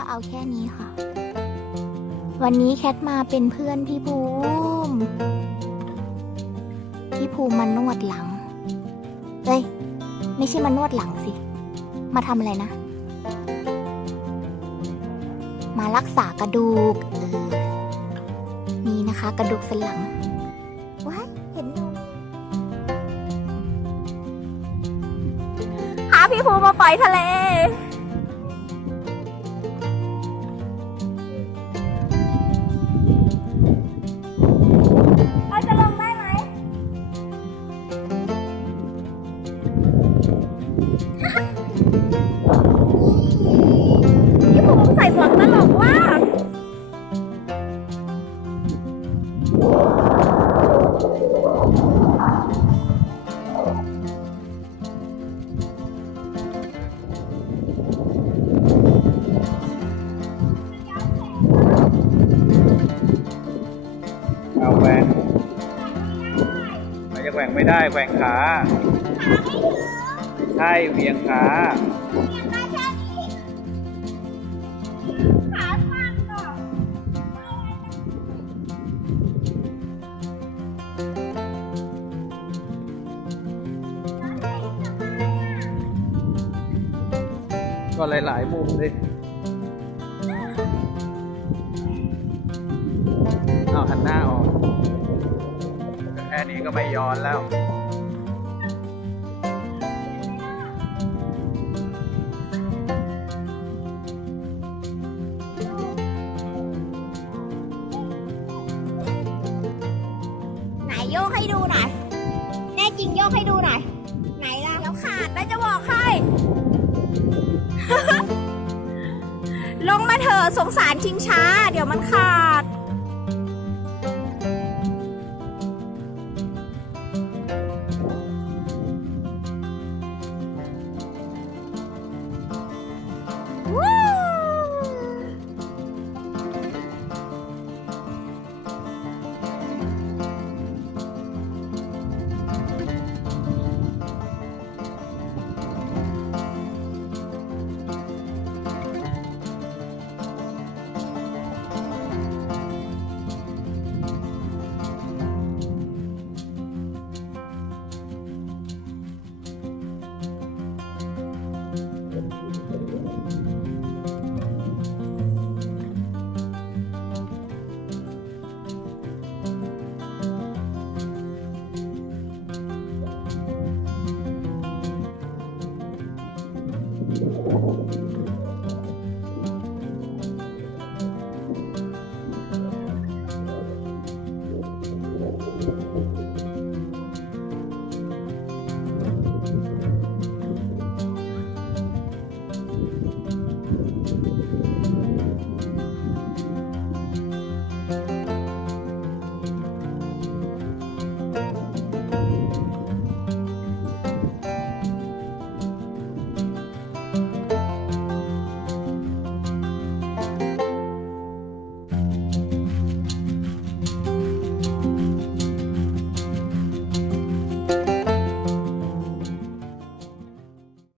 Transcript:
ก็เอาแค่นี้ค่ะ วันนี้แคทมาเป็นเพื่อนพี่ภูมิมานวดหลังเอ้ยไม่ใช่มานวดหลังสิมาทำอะไรนะมารักษากระดูกนี่นะคะกระดูกสันหลังว้ายเห็นนมพาพี่ภูมิมาปล่อยทะเลเราจะลงได้ไหมพี่ภูมิใส่หมวกตลกว่าเอาแหว่งมันจะแหว่งไม่ได้แหว่งขาใช่เวียงขาก็หลายๆมุมดิเอาหันหน้าออกแค่นี้ก็ไม่ย้อนแล้ว ไหนโยกให้ดูหน่อยแน่จริงโยกให้ดูหน่อยไหนล่ะเดี๋ยวขาดแล้วจะบอกให้ ลงมาเถอะสงสารชิงช้าเดี๋ยวมันขาด